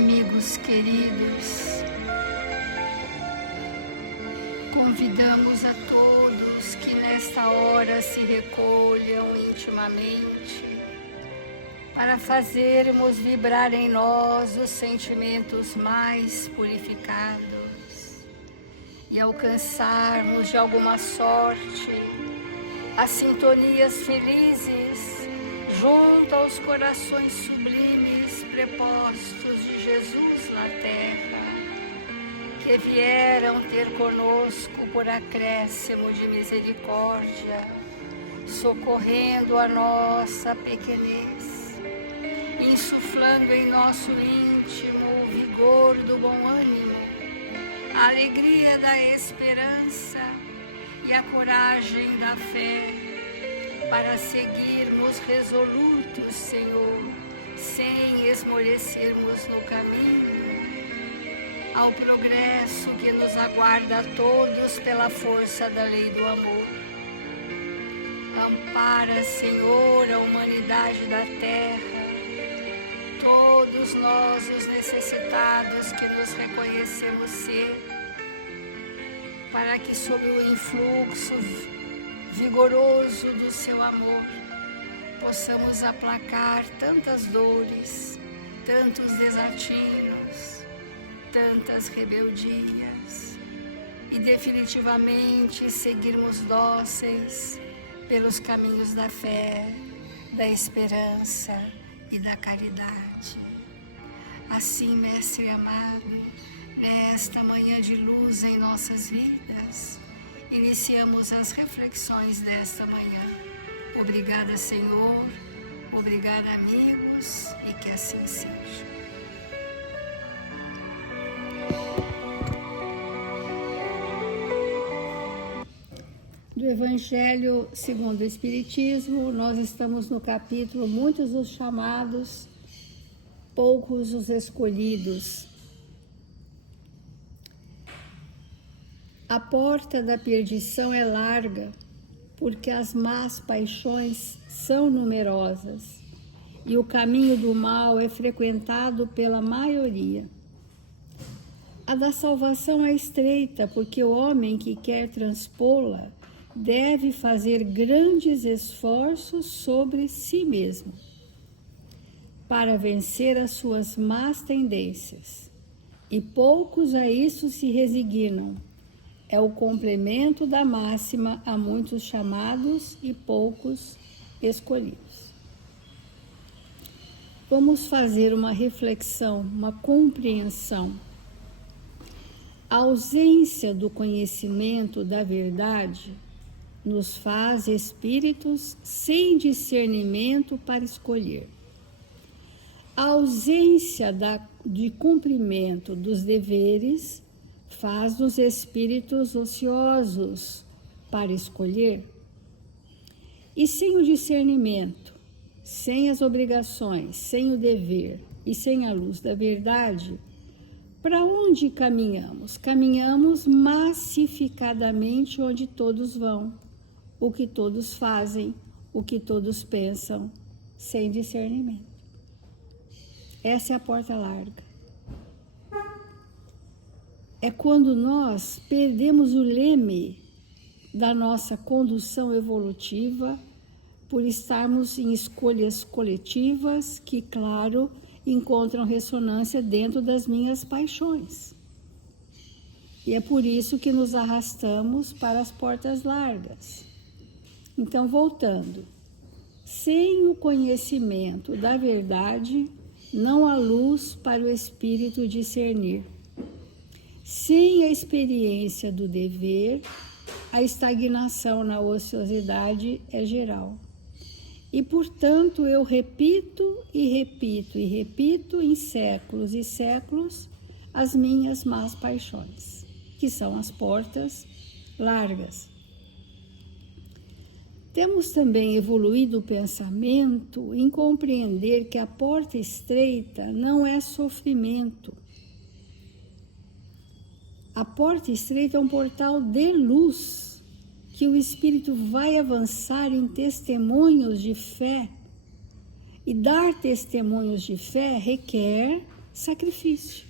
Amigos queridos, convidamos a todos que nesta hora se recolham intimamente para fazermos vibrar em nós os sentimentos mais purificados e alcançarmos de alguma sorte as sintonias felizes junto aos corações sublimes prepostos de Jesus na terra, que vieram ter conosco por acréscimo de misericórdia, socorrendo a nossa pequenez, insuflando em nosso íntimo o vigor do bom ânimo, a alegria da esperança e a coragem da fé, para seguirmos resolutos, Senhor, sem esmorecermos no caminho, ao progresso que nos aguarda a todos pela força da lei do amor. Ampara, Senhor, a humanidade da terra, todos nós os necessitados que nos reconhecemos ser, para que sob o influxo vigoroso do seu amor possamos aplacar tantas dores, tantos desatinos, tantas rebeldias e definitivamente seguirmos dóceis pelos caminhos da fé, da esperança e da caridade. Assim, Mestre amado, nesta manhã de luz em nossas vidas, iniciamos as reflexões desta manhã. Obrigada, Senhor. Obrigada, amigos, e que assim seja. Do Evangelho segundo o Espiritismo, nós estamos no capítulo Muitos os chamados, poucos os escolhidos. A porta da perdição é larga, porque as más paixões são numerosas, e o caminho do mal é frequentado pela maioria. A da salvação é estreita, porque o homem que quer transpô-la deve fazer grandes esforços sobre si mesmo, para vencer as suas más tendências, e poucos a isso se resignam. É o complemento da máxima a muitos chamados e poucos escolhidos. Vamos fazer uma reflexão, uma compreensão. A ausência do conhecimento da verdade nos faz espíritos sem discernimento para escolher. A ausência de cumprimento dos deveres faz dos espíritos ociosos para escolher. E sem o discernimento, sem as obrigações, sem o dever e sem a luz da verdade, para onde caminhamos? Caminhamos massificadamente onde todos vão, o que todos fazem, o que todos pensam, sem discernimento. Essa é a porta larga. É quando nós perdemos o leme da nossa condução evolutiva por estarmos em escolhas coletivas que, claro, encontram ressonância dentro das minhas paixões. E é por isso que nos arrastamos para as portas largas. Então, voltando, sem o conhecimento da verdade, não há luz para o espírito discernir. Sem a experiência do dever, a estagnação na ociosidade é geral. E, portanto, eu repito e repito e repito em séculos e séculos as minhas más paixões, que são as portas largas. Temos também evoluído o pensamento em compreender que a porta estreita não é sofrimento. A porta estreita é um portal de luz, que o espírito vai avançar em testemunhos de fé. E dar testemunhos de fé requer sacrifício.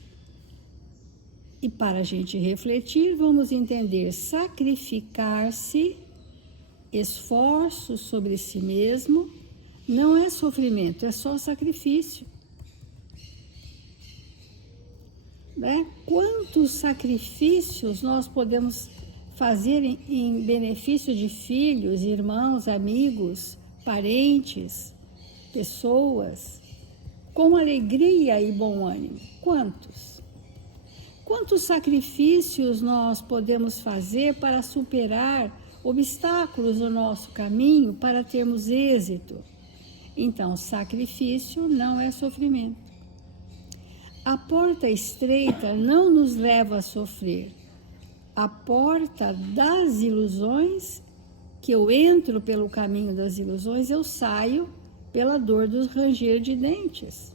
E para a gente refletir, vamos entender sacrificar-se, esforço sobre si mesmo, não é sofrimento, é só sacrifício. Né? Quantos sacrifícios nós podemos fazer em benefício de filhos, irmãos, amigos, parentes, pessoas, com alegria e bom ânimo? Quantos? Quantos sacrifícios nós podemos fazer para superar obstáculos no nosso caminho, para termos êxito? Então, sacrifício não é sofrimento. A porta estreita não nos leva a sofrer. A porta das ilusões, que eu entro pelo caminho das ilusões, eu saio pela dor dos ranger de dentes.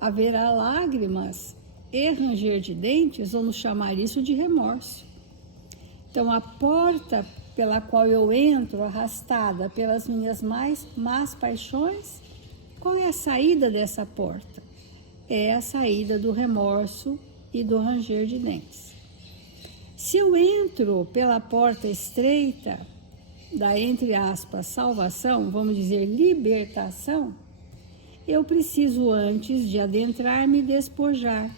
Haverá lágrimas e ranger de dentes, vamos chamar isso de remorso. Então, a porta pela qual eu entro, arrastada pelas minhas mais más paixões, qual é a saída dessa porta? É a saída do remorso e do ranger de dentes. Se eu entro pela porta estreita da, entre aspas, salvação, vamos dizer, libertação, eu preciso, antes de adentrar, me despojar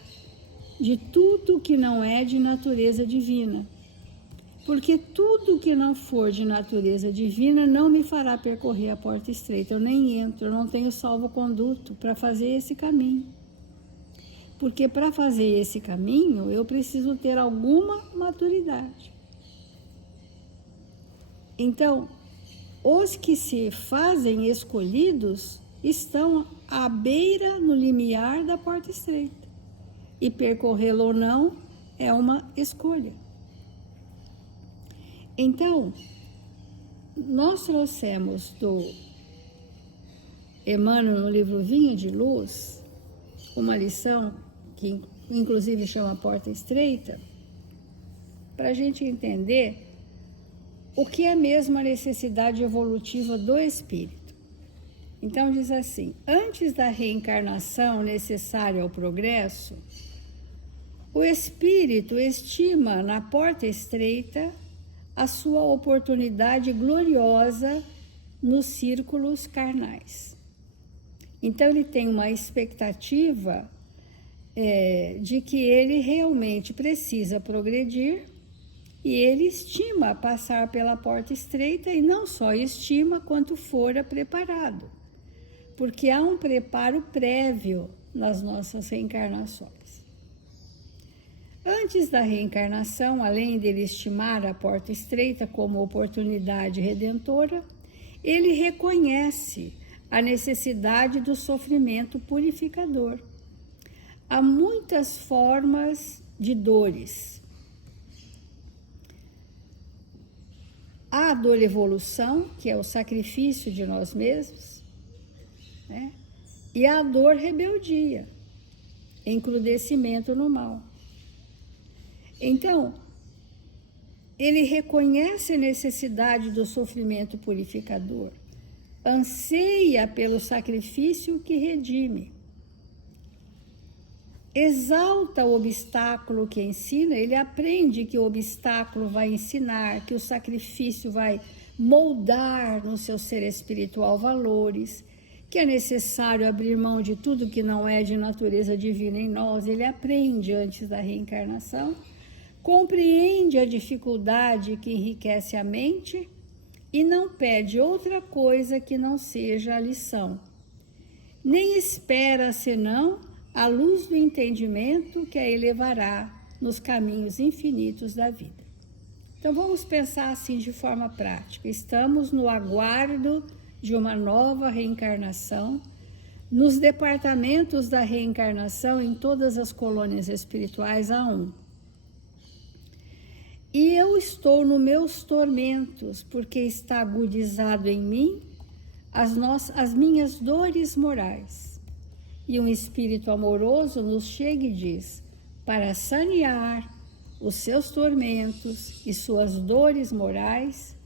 de tudo que não é de natureza divina. Porque tudo que não for de natureza divina não me fará percorrer a porta estreita. Eu nem entro, eu não tenho salvo-conduto para fazer esse caminho. Porque para fazer esse caminho, eu preciso ter alguma maturidade. Então, os que se fazem escolhidos estão à beira, no limiar da porta estreita. E percorrê-lo ou não é uma escolha. Então, nós trouxemos do Emmanuel, no livro Vinho de Luz, uma lição que inclusive chama Porta Estreita, para a gente entender o que é mesmo a necessidade evolutiva do espírito. Então diz assim: antes da reencarnação necessária ao progresso, o espírito estima na porta estreita a sua oportunidade gloriosa nos círculos carnais. Então ele tem uma expectativa de que ele realmente precisa progredir, e ele estima passar pela porta estreita, e não só estima, quanto fora preparado, porque há um preparo prévio nas nossas reencarnações. Antes da reencarnação, além dele estimar a porta estreita como oportunidade redentora, ele reconhece a necessidade do sofrimento purificador. Há muitas formas de dores. Há a dor evolução, que é o sacrifício de nós mesmos, né? E há a dor rebeldia, encrudecimento no mal. Então, ele reconhece a necessidade do sofrimento purificador, anseia pelo sacrifício que redime, exalta o obstáculo que ensina, ele aprende que o obstáculo vai ensinar, que o sacrifício vai moldar no seu ser espiritual valores, que é necessário abrir mão de tudo que não é de natureza divina em nós. Ele aprende antes da reencarnação, compreende a dificuldade que enriquece a mente e não pede outra coisa que não seja a lição. Nem espera senão a luz do entendimento que a elevará nos caminhos infinitos da vida. Então vamos pensar assim de forma prática. Estamos no aguardo de uma nova reencarnação, nos departamentos da reencarnação, em todas as colônias espirituais há um. E eu estou nos meus tormentos, porque está agudizado em mim as minhas dores morais. E um espírito amoroso nos chega e diz: para sanear os seus tormentos e suas dores morais,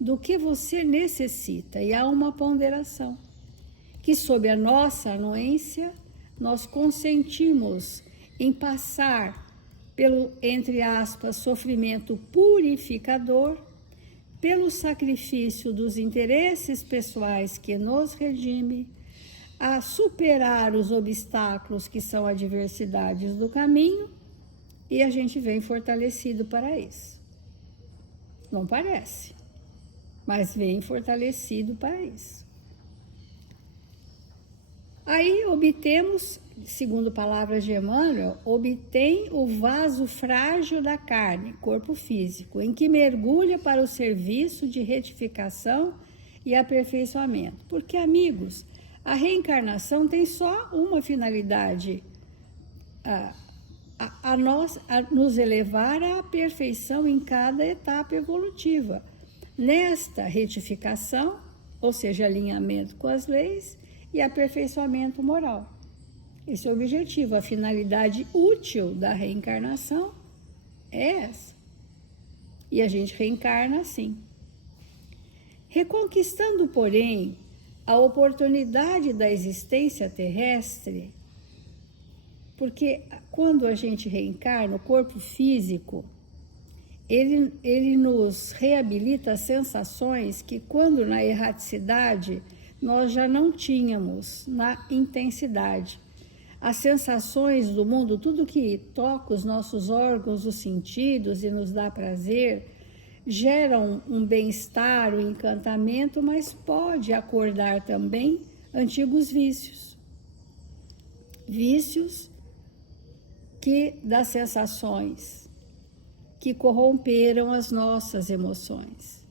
do que você necessita. E há uma ponderação, que sob a nossa anuência, nós consentimos em passar pelo, entre aspas, sofrimento purificador, pelo sacrifício dos interesses pessoais que nos redime, a superar os obstáculos que são adversidades do caminho, e a gente vem fortalecido para isso. Não parece, mas vem fortalecido para isso. Aí obtemos, segundo palavras de Emmanuel, obtém o vaso frágil da carne, corpo físico, em que mergulha para o serviço de retificação e aperfeiçoamento. Porque, amigos, a reencarnação tem só uma finalidade, a nos elevar à perfeição em cada etapa evolutiva. Nesta retificação, ou seja, alinhamento com as leis, e aperfeiçoamento moral. Esse é o objetivo, a finalidade útil da reencarnação é essa. E a gente reencarna assim. Reconquistando, porém, a oportunidade da existência terrestre, porque quando a gente reencarna, o corpo físico, ele nos reabilita sensações que, quando na erraticidade, nós já não tínhamos na intensidade. As sensações do mundo, tudo que toca os nossos órgãos, os sentidos e nos dá prazer, geram um bem-estar, um encantamento, mas pode acordar também antigos vícios. Vícios das sensações que corromperam as nossas emoções.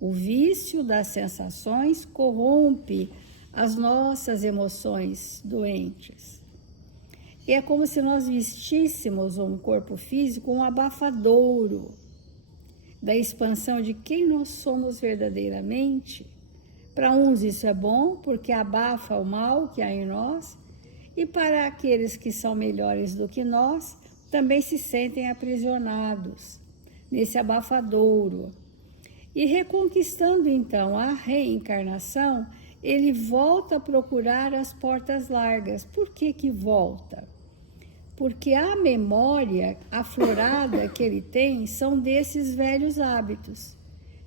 O vício das sensações corrompe as nossas emoções doentes. E é como se nós vestíssemos um corpo físico, um abafadouro da expansão de quem nós somos verdadeiramente. Para uns isso é bom, porque abafa o mal que há em nós, e para aqueles que são melhores do que nós, também se sentem aprisionados nesse abafadouro. E reconquistando então a reencarnação, ele volta a procurar as portas largas. Por que volta? Porque a memória aflorada que ele tem são desses velhos hábitos.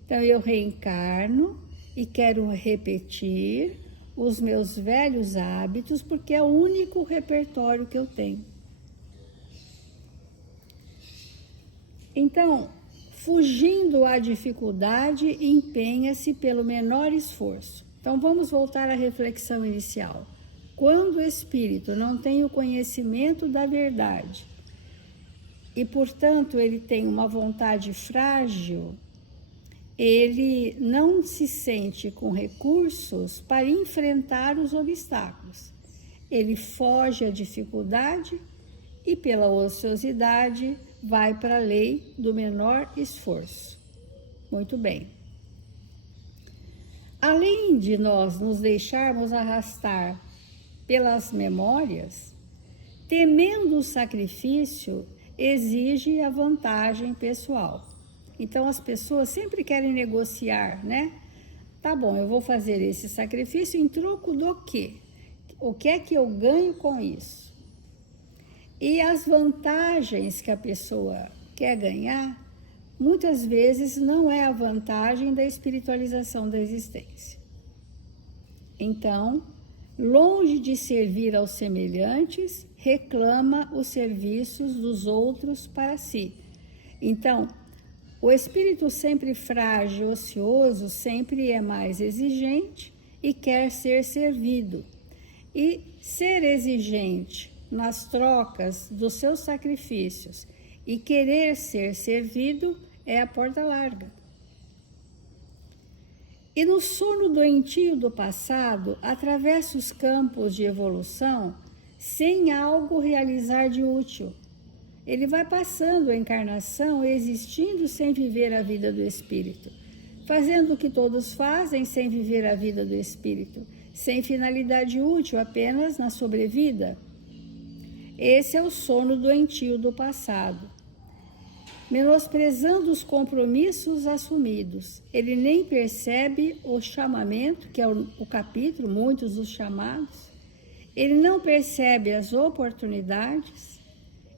Então eu reencarno e quero repetir os meus velhos hábitos, porque é o único repertório que eu tenho. Então, fugindo à dificuldade, empenha-se pelo menor esforço. Então, vamos voltar à reflexão inicial. Quando o espírito não tem o conhecimento da verdade e, portanto, ele tem uma vontade frágil, ele não se sente com recursos para enfrentar os obstáculos. Ele foge à dificuldade e, pela ociosidade, vai para a lei do menor esforço. Muito bem. Além de nós nos deixarmos arrastar pelas memórias, temendo o sacrifício, exige a vantagem pessoal. Então as pessoas sempre querem negociar, né? Tá bom, eu vou fazer esse sacrifício em troco do quê? O que é que eu ganho com isso? E as vantagens que a pessoa quer ganhar, muitas vezes não é a vantagem da espiritualização da existência. Então, longe de servir aos semelhantes, reclama os serviços dos outros para si. Então, o espírito sempre frágil, ocioso, sempre é mais exigente e quer ser servido. E ser exigente nas trocas dos seus sacrifícios e querer ser servido é a porta larga. E no sono doentio do passado, atravessa os campos de evolução sem algo realizar de útil. Ele vai passando a encarnação, existindo sem viver a vida do espírito, fazendo o que todos fazem sem viver a vida do espírito, sem finalidade útil, apenas na sobrevida. Esse é o sono doentio do passado. Menosprezando os compromissos assumidos, ele nem percebe o chamamento, que é o capítulo, muitos dos chamados, ele não percebe as oportunidades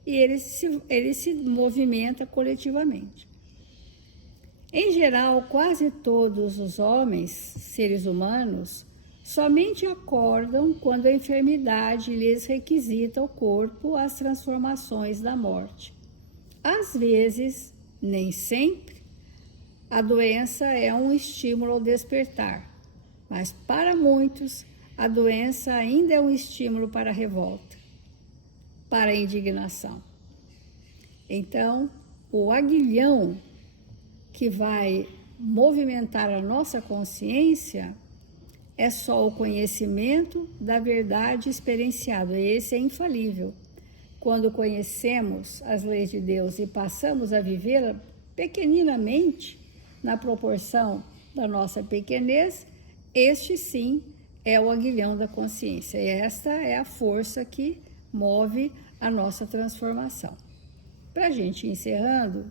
e ele se movimenta coletivamente. Em geral, quase todos os homens, seres humanos, somente acordam quando a enfermidade lhes requisita ao corpo as transformações da morte. Às vezes, nem sempre, a doença é um estímulo ao despertar, mas para muitos, a doença ainda é um estímulo para a revolta, para a indignação. Então, o aguilhão que vai movimentar a nossa consciência é só o conhecimento da verdade experienciado. Esse é infalível. Quando conhecemos as leis de Deus e passamos a vivê-la pequeninamente, na proporção da nossa pequenez, este sim é o aguilhão da consciência. E esta é a força que move a nossa transformação. Para a gente ir encerrando,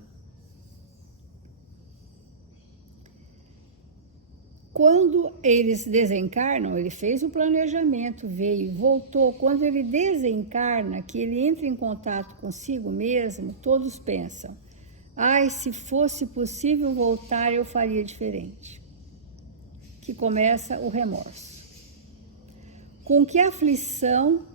quando eles desencarnam, ele fez o planejamento, veio, voltou. Quando ele desencarna, que ele entra em contato consigo mesmo, todos pensam: ai, se fosse possível voltar, eu faria diferente. Que começa o remorso. Com que aflição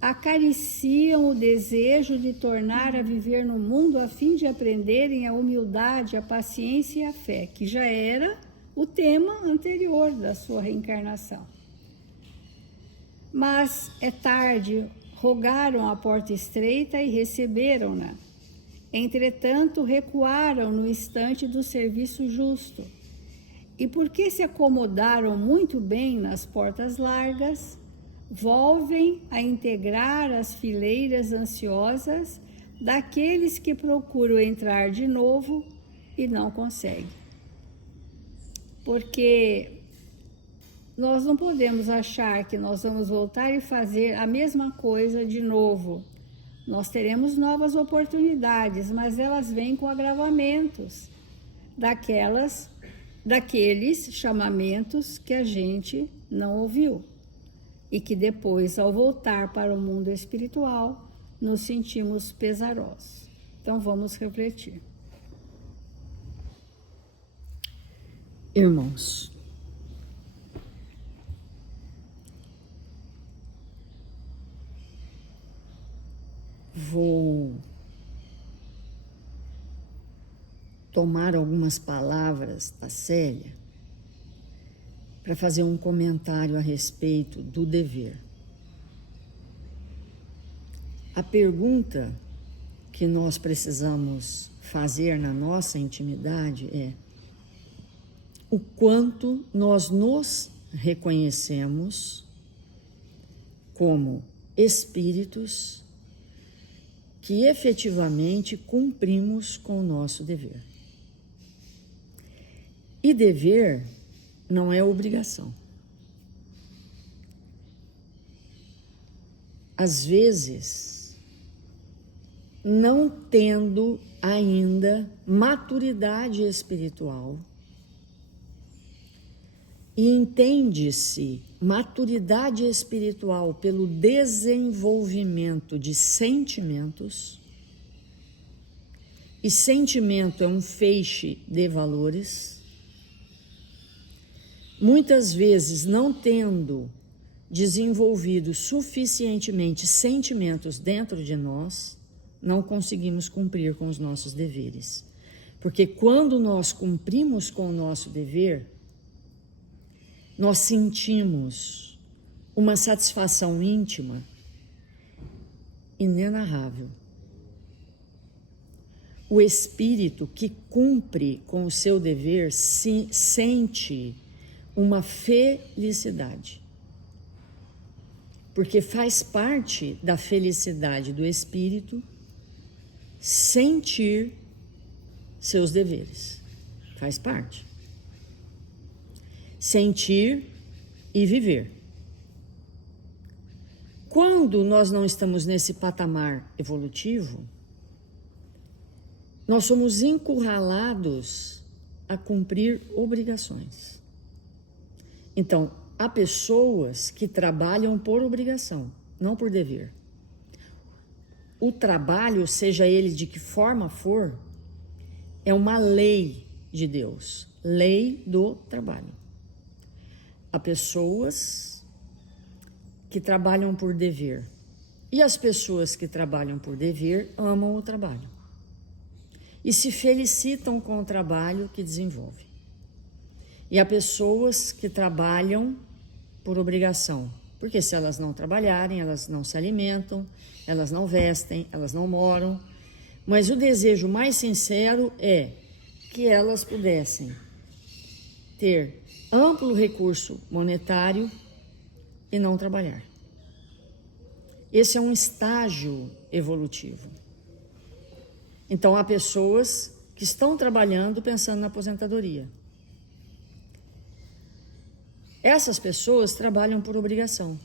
acariciam o desejo de tornar a viver no mundo a fim de aprenderem a humildade, a paciência e a fé, que já era o tema anterior da sua reencarnação. Mas é tarde, rogaram a porta estreita e receberam-na. Entretanto, recuaram no instante do serviço justo. E porque se acomodaram muito bem nas portas largas, volvem a integrar as fileiras ansiosas daqueles que procuram entrar de novo e não conseguem. Porque nós não podemos achar que nós vamos voltar e fazer a mesma coisa de novo. Nós teremos novas oportunidades, mas elas vêm com agravamentos daqueles chamamentos que a gente não ouviu e que depois, ao voltar para o mundo espiritual, nos sentimos pesarosos. Então vamos refletir. Irmãos, vou tomar algumas palavras da Célia para fazer um comentário a respeito do dever. A pergunta que nós precisamos fazer na nossa intimidade é: o quanto nós nos reconhecemos como espíritos que efetivamente cumprimos com o nosso dever. E dever não é obrigação. Às vezes, não tendo ainda maturidade espiritual, e entende-se maturidade espiritual pelo desenvolvimento de sentimentos, e sentimento é um feixe de valores. Muitas vezes, não tendo desenvolvido suficientemente sentimentos dentro de nós, não conseguimos cumprir com os nossos deveres. Porque quando nós cumprimos com o nosso dever, nós sentimos uma satisfação íntima inenarrável. O espírito que cumpre com o seu dever sente uma felicidade, porque faz parte da felicidade do espírito sentir seus deveres. Faz parte. Sentir e viver. Quando nós não estamos nesse patamar evolutivo, nós somos encurralados a cumprir obrigações. Então, há pessoas que trabalham por obrigação, não por dever. O trabalho, seja ele de que forma for, é uma lei de Deus, lei do trabalho. Há pessoas que trabalham por dever, e as pessoas que trabalham por dever amam o trabalho e se felicitam com o trabalho que desenvolvem. E há pessoas que trabalham por obrigação, porque se elas não trabalharem, elas não se alimentam, elas não vestem, elas não moram. Mas o desejo mais sincero é que elas pudessem ter amplo recurso monetário e não trabalhar. Esse é um estágio evolutivo. Então, há pessoas que estão trabalhando pensando na aposentadoria. Essas pessoas trabalham por obrigação.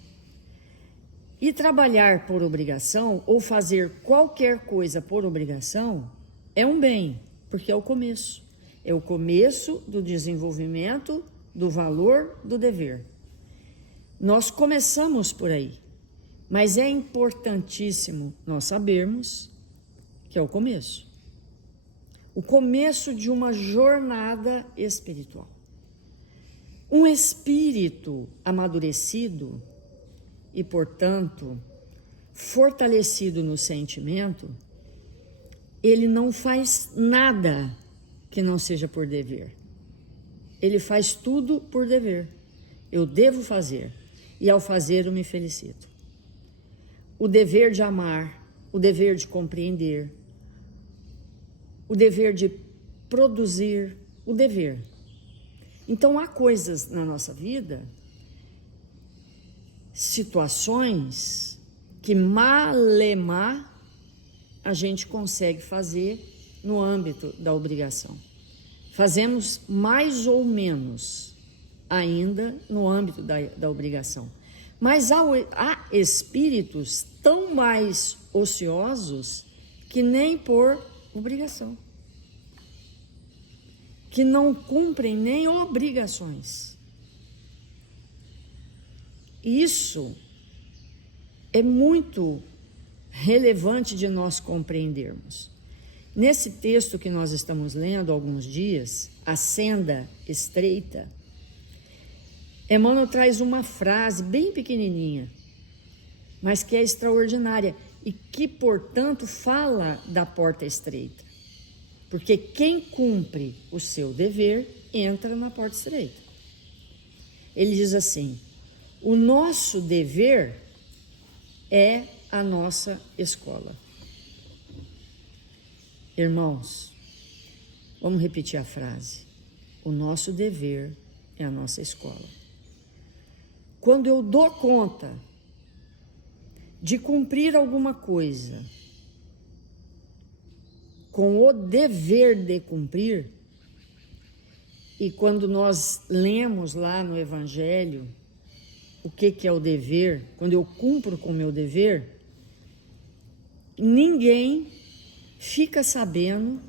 E trabalhar por obrigação, ou fazer qualquer coisa por obrigação, é um bem, porque é o começo. É o começo do desenvolvimento do valor do dever. Nós começamos por aí, mas é importantíssimo nós sabermos que é o começo. O começo de uma jornada espiritual. Um espírito amadurecido e, portanto, fortalecido no sentimento, ele não faz nada que não seja por dever. Ele faz tudo por dever. Eu devo fazer, e ao fazer eu me felicito. O dever de amar, o dever de compreender, o dever de produzir, o dever. Então, há coisas na nossa vida, situações que malemar a gente consegue fazer no âmbito da obrigação. Fazemos mais ou menos ainda no âmbito da obrigação. Mas há espíritos tão mais ociosos que nem por obrigação, que não cumprem nem obrigações. Isso é muito relevante de nós compreendermos. Nesse texto que nós estamos lendo há alguns dias, A Senda Estreita, Emmanuel traz uma frase bem pequenininha, mas que é extraordinária e que, portanto, fala da porta estreita. Porque quem cumpre o seu dever entra na porta estreita. Ele diz assim: o nosso dever é a nossa escola. Irmãos, vamos repetir a frase. O nosso dever é a nossa escola. Quando eu dou conta de cumprir alguma coisa com o dever de cumprir, e quando nós lemos lá no Evangelho o que é o dever, quando eu cumpro com o meu dever, ninguém fica sabendo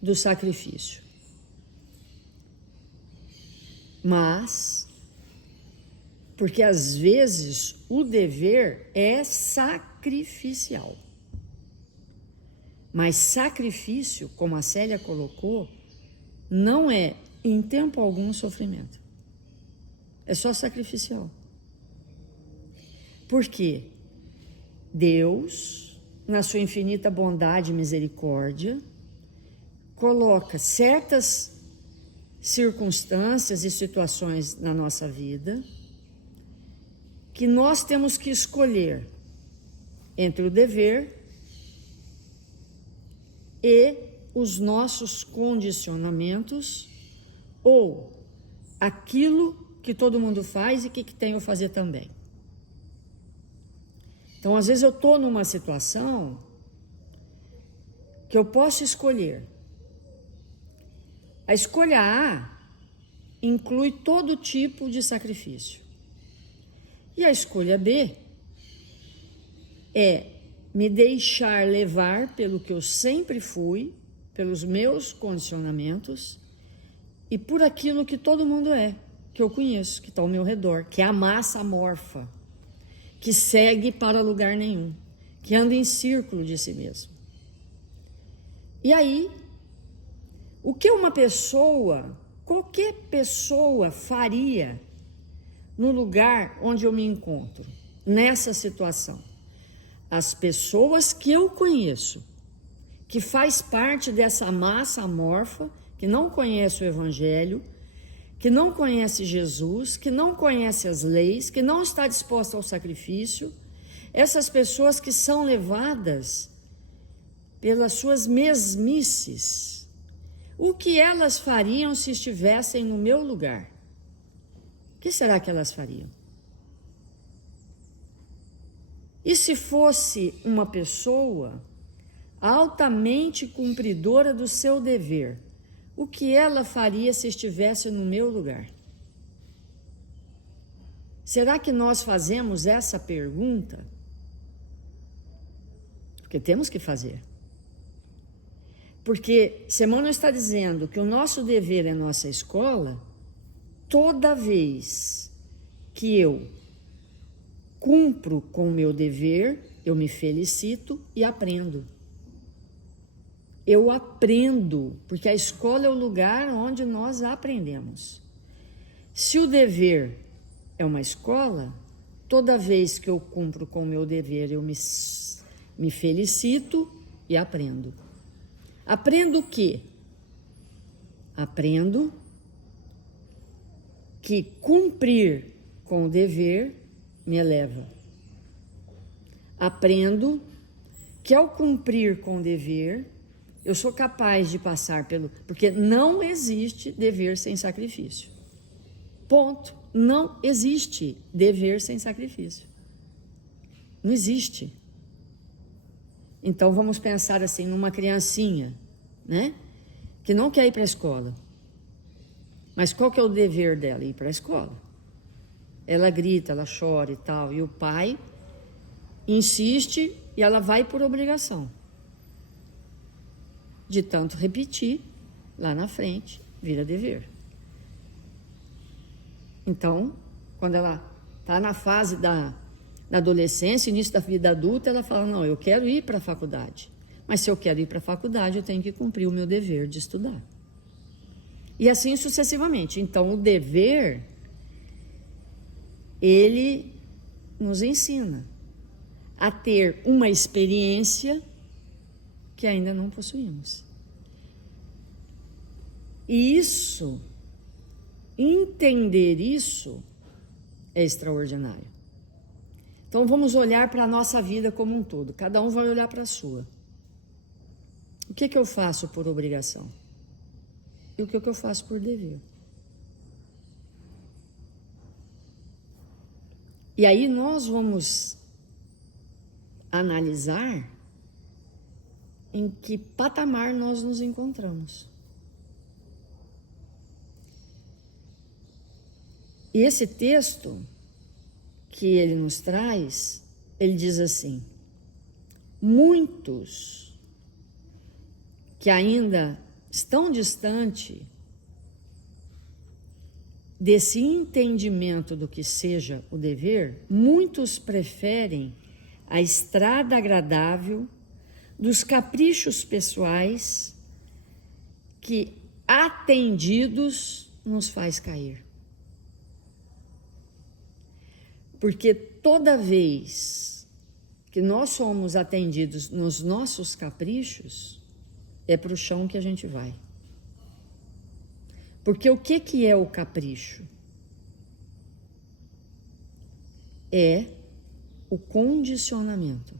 do sacrifício. Mas, porque às vezes o dever é sacrificial. Mas sacrifício, como a Célia colocou, não é em tempo algum sofrimento. É só sacrificial. Por quê? Deus, na sua infinita bondade e misericórdia, coloca certas circunstâncias e situações na nossa vida que nós temos que escolher entre o dever e os nossos condicionamentos, ou aquilo que todo mundo faz e que tem eu fazer também. Então, às vezes eu estou numa situação que eu posso escolher. A escolha A inclui todo tipo de sacrifício. E a escolha B é me deixar levar pelo que eu sempre fui, pelos meus condicionamentos e por aquilo que todo mundo é. que eu conheço, que está ao meu redor, que é a massa amorfa, que segue para lugar nenhum, que anda em círculo de si mesmo. E aí, o que uma pessoa, qualquer pessoa faria no lugar onde eu me encontro, nessa situação? As pessoas que eu conheço, que faz parte dessa massa amorfa, que não conhece o Evangelho, que não conhece Jesus, que não conhece as leis, que não está disposta ao sacrifício, essas pessoas que são levadas pelas suas mesmices, o que elas fariam se estivessem no meu lugar? O que será que elas fariam? E se fosse uma pessoa altamente cumpridora do seu dever, o que ela faria se estivesse no meu lugar? Será que nós fazemos essa pergunta? Porque temos que fazer. Porque se Emmanuel está dizendo que o nosso dever é nossa escola, toda vez que eu cumpro com o meu dever, eu me felicito e aprendo. Eu aprendo, porque a escola é o lugar onde nós aprendemos. Se o dever é uma escola, toda vez que eu cumpro com o meu dever, eu me felicito e aprendo. Aprendo o quê? Aprendo que cumprir com o dever me eleva. Aprendo que ao cumprir com o dever, eu sou capaz de passar pelo... Porque não existe dever sem sacrifício. Ponto. Não existe dever sem sacrifício. Não existe. Então vamos pensar assim numa criancinha, né? Que não quer ir para a escola. Mas qual que é o dever dela? Ir para a escola. Ela grita, ela chora e tal, e o pai insiste e ela vai por obrigação. De tanto repetir, lá na frente, vira dever. Então, quando ela está na fase da adolescência, início da vida adulta, ela fala, não, eu quero ir para a faculdade. Mas se eu quero ir para a faculdade, eu tenho que cumprir o meu dever de estudar. E assim sucessivamente. Então, o dever, ele nos ensina a ter uma experiência que ainda não possuímos. E isso, entender isso, é extraordinário. Então vamos olhar para a nossa vida como um todo. Cada um vai olhar para a sua. O que eu faço por obrigação? E o que eu faço por dever? E aí nós vamos analisar em que patamar nós nos encontramos. E esse texto que ele nos traz, ele diz assim: muitos que ainda estão distante desse entendimento do que seja o dever, muitos preferem a estrada agradável dos caprichos pessoais que, atendidos, nos faz cair. Porque toda vez que nós somos atendidos nos nossos caprichos, é para o chão que a gente vai. Porque o que é o capricho? É o condicionamento.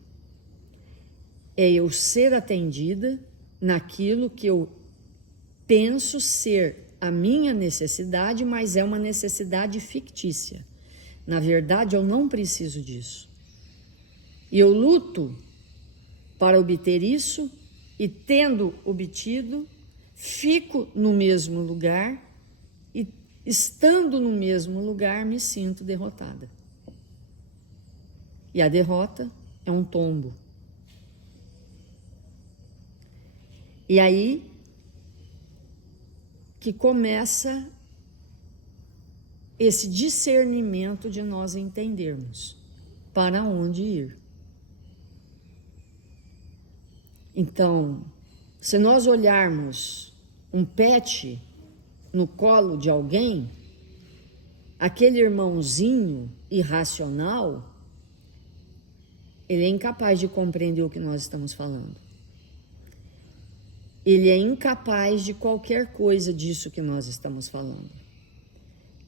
É eu ser atendida naquilo que eu penso ser a minha necessidade, mas é uma necessidade fictícia. Na verdade, eu não preciso disso. E eu luto para obter isso e, tendo obtido, fico no mesmo lugar e, estando no mesmo lugar, me sinto derrotada. E a derrota é um tombo. E aí que começa esse discernimento de nós entendermos para onde ir. Então, se nós olharmos um pet no colo de alguém, aquele irmãozinho irracional, ele é incapaz de compreender o que nós estamos falando. Ele é incapaz de qualquer coisa disso que nós estamos falando.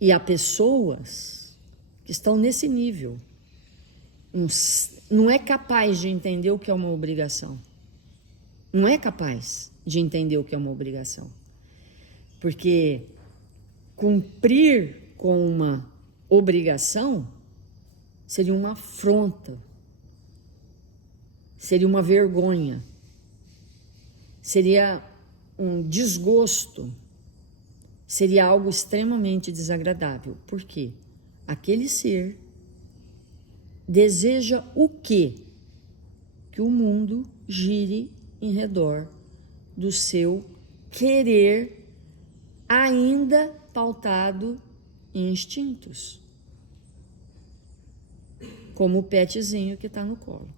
E há pessoas que estão nesse nível. Não é capaz de entender o que é uma obrigação. Não é capaz de entender o que é uma obrigação. Porque cumprir com uma obrigação seria uma afronta, seria uma vergonha, seria um desgosto, seria algo extremamente desagradável. Por quê? Aquele ser deseja o quê? Que o mundo gire em redor do seu querer, ainda pautado em instintos, como o petzinho que está no colo.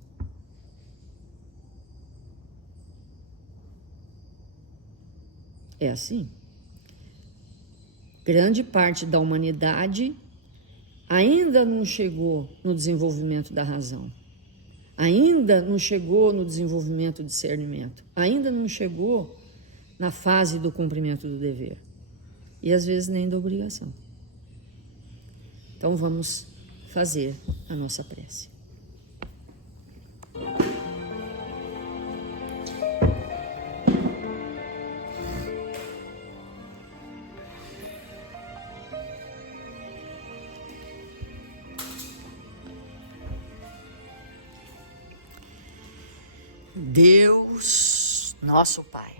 É assim. Grande parte da humanidade ainda não chegou no desenvolvimento da razão, ainda não chegou no desenvolvimento do discernimento, ainda não chegou na fase do cumprimento do dever e às vezes nem da obrigação. Então vamos fazer a nossa prece. Deus, nosso Pai,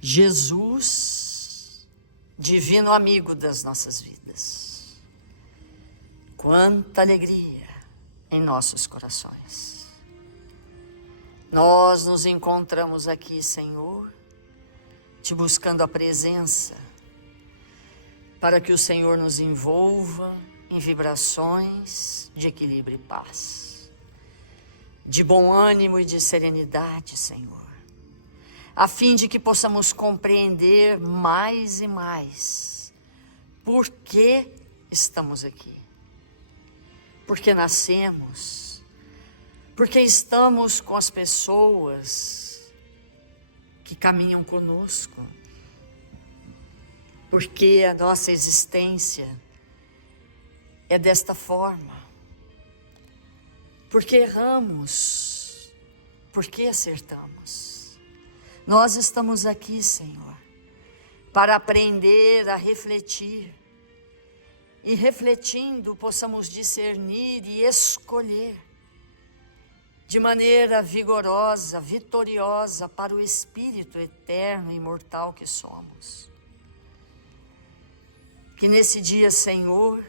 Jesus, divino amigo das nossas vidas, quanta alegria em nossos corações. Nós nos encontramos aqui, Senhor, te buscando a presença, para que o Senhor nos envolva em vibrações de equilíbrio e paz, de bom ânimo e de serenidade, Senhor, a fim de que possamos compreender mais e mais por que estamos aqui, porque nascemos, porque estamos com as pessoas que caminham conosco, porque a nossa existência é desta forma. Porque erramos, porque acertamos. Nós estamos aqui, Senhor, para aprender a refletir. E refletindo, possamos discernir e escolher de maneira vigorosa, vitoriosa para o Espírito eterno e imortal que somos. Que nesse dia, Senhor,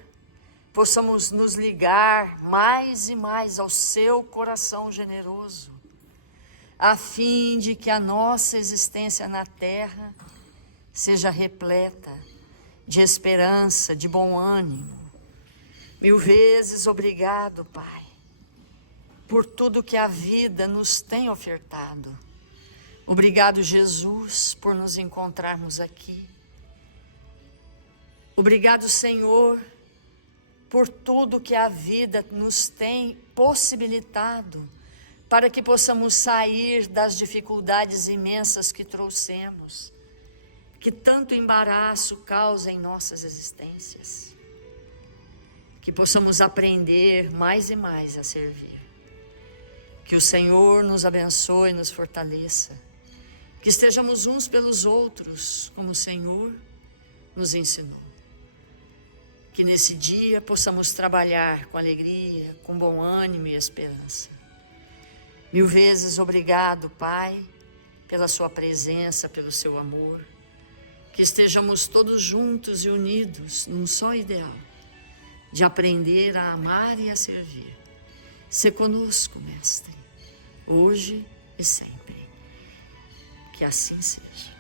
possamos nos ligar mais e mais ao seu coração generoso, a fim de que a nossa existência na terra seja repleta de esperança, de bom ânimo. 1000 vezes obrigado, Pai, por tudo que a vida nos tem ofertado. Obrigado, Jesus, por nos encontrarmos aqui. Obrigado, Senhor, por tudo que a vida nos tem possibilitado, para que possamos sair das dificuldades imensas que trouxemos, que tanto embaraço causa em nossas existências. Que possamos aprender mais e mais a servir. Que o Senhor nos abençoe e nos fortaleça. Que estejamos uns pelos outros, como o Senhor nos ensinou. Que nesse dia possamos trabalhar com alegria, com bom ânimo e esperança. 1000 vezes obrigado, Pai, pela sua presença, pelo seu amor. Que estejamos todos juntos e unidos num só ideal, de aprender a amar e a servir. Sê conosco, Mestre, hoje e sempre. Que assim seja.